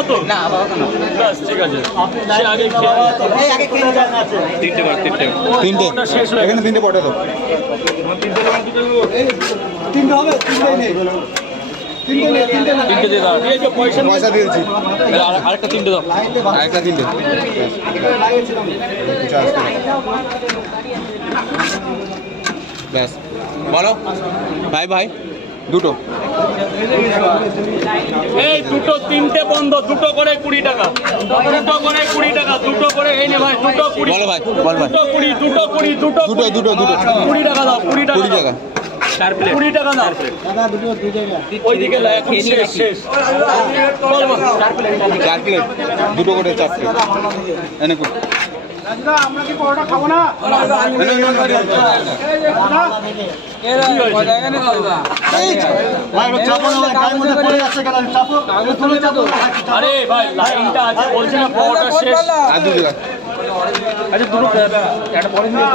না তো? না বাস ঠিক আছে। সে আগে তিনটে শেষ হয়ে এখানে তিনটে পটে তো তিনটে হবে, তিনটেই নেই। তিনটে দিয়ে দাও। এই যে পয়সা পয়সা দিয়েছি আরেকটা তিনটে দাও। আরেকটা তিনটে ব্যাস বলো ভাই ভাই দুটো এই দুটো তিনটে বন্ধ, দুটো করে 20 টাকা, দুটো করে 20 টাকা, দুটো করে এই নে ভাই, দুটো 20। বলো ভাই বল ভাই দুটো 20, দুটো 20, দুটো দুটো দুটো দুটো 20 টাকা দাও, 20 টাকা 20 টাকা 20 টাকা দাও। ওইদিকে এখন শেষ বল বল। 4 প্লেট দুটো করে 4 প্লেট এনে কই আমরা কি পরোটা খাবো না? আরে ভাই লাইনটা আছে বলছি না, পরোটা শেষ। আর 2 টাকা আচ্ছা দুটো একটা পরে নিয়ে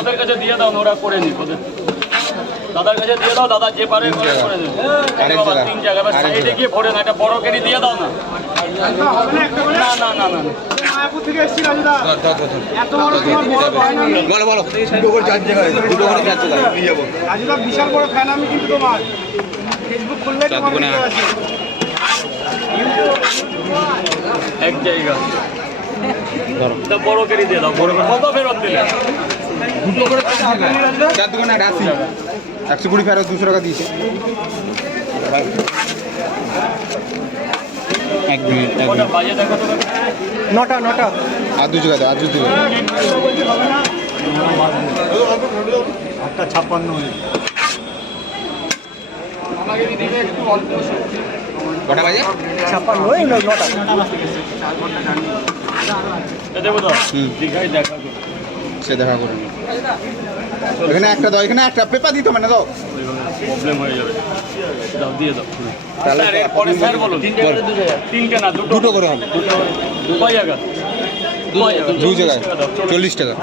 ওদের কাছে দিয়ে দাও, ওরা করে নি ওদের দাদার কাছে দিয়ে দাও, দাদা যে পারে করে করে দেবে। বাবা 3 জায়গা বাস সাইডে গিয়ে ভরে না, একটা বড় কেটে দিয়ে দাও না। না না না না মায়াপুর থেকে এসেছি রাজুদা। ধর ধর ধর এত বড় তোমার বড় ফ্যান আমি। বলো বলো দুটো করে 4 টাকা দুটো করে 4 টাকা নিয়ে যাবো রাজুদা বিশাল বড় ফ্যান আমি কিন্তু তোমার। ফেসবুক খুললে তোমার চাঁদপুরে ভিডিও আছে। এক জায়গা ধরো তা বড় কেটে দিয়ে দাও, বড় কত ফেরত দিলে? দুটো করে 4 দোকানে 80 120 ফেরত 200 টাকা দিয়েছে এক মিনিট ওটা বাজে দেখো তো। নটা আর 2 টাকা দাও আর 2 টাকা 8:56 কটা বাজে 56 নটা। এ দেবো তো হুম। দীঘায় দেখা করো। সে দেখা করে নি। এখানে একটা দাও এখানে একটা পেপার দিতে মানে দাও প্রবলেম হয়ে যাবে, দাও দিয়ে দাও। তাহলে স্যার এরপরে স্যার বলো তিনটে না দুটো দুটো করে হবে কয় জায়গা? 2 জায়গায় 40 টাকা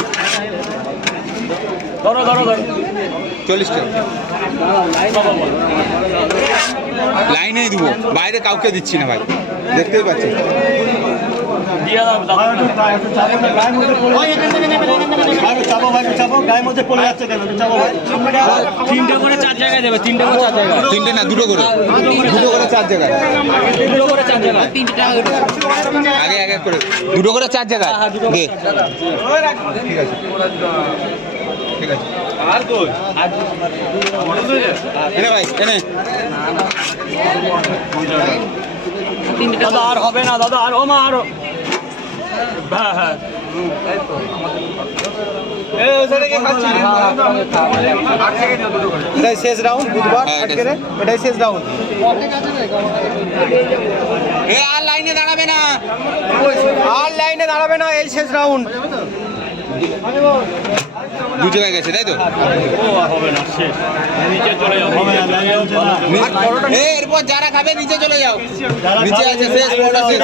ধরো ধরো ধরো 40 টাকা বাবা বলো। লাইনেই দেবো বাইরে কাউকে দিচ্ছি না ভাই দেখতেই পাচ্ছি দিয়ে দাও দাদা। তিনটে করে 4 জায়গায় দেবে, তিনটে করে 4 জায়গায়, তিনটে না দুটো করে 4 জায়গায় দুটো করে 4 জায়গায়। আগে আগে করে দুটো করে 4 জায়গায় দে ঠিক আছে ঠিক আছে আর কই এনে ভাই এনে দাদা আর হবে না দাদা, আর ও মা আরো। হ্যাঁ হ্যাঁ এটাই শেষ রাউন্ড বুধবার হ্যাঁ, আজকের এটাই শেষ রাউন্ড। এ আর লাইনে দাঁড়াবে না আর লাইনে দাঁড়াবে না, এই শেষ রাউন্ড। 2 জায়গায় গেছে তাই তো ও হবে না, শেষ নিচে চলে যাও। এরপর যারা খাবে নিচে চলে যাও নিচে আছে শেষ বড়টা শেষ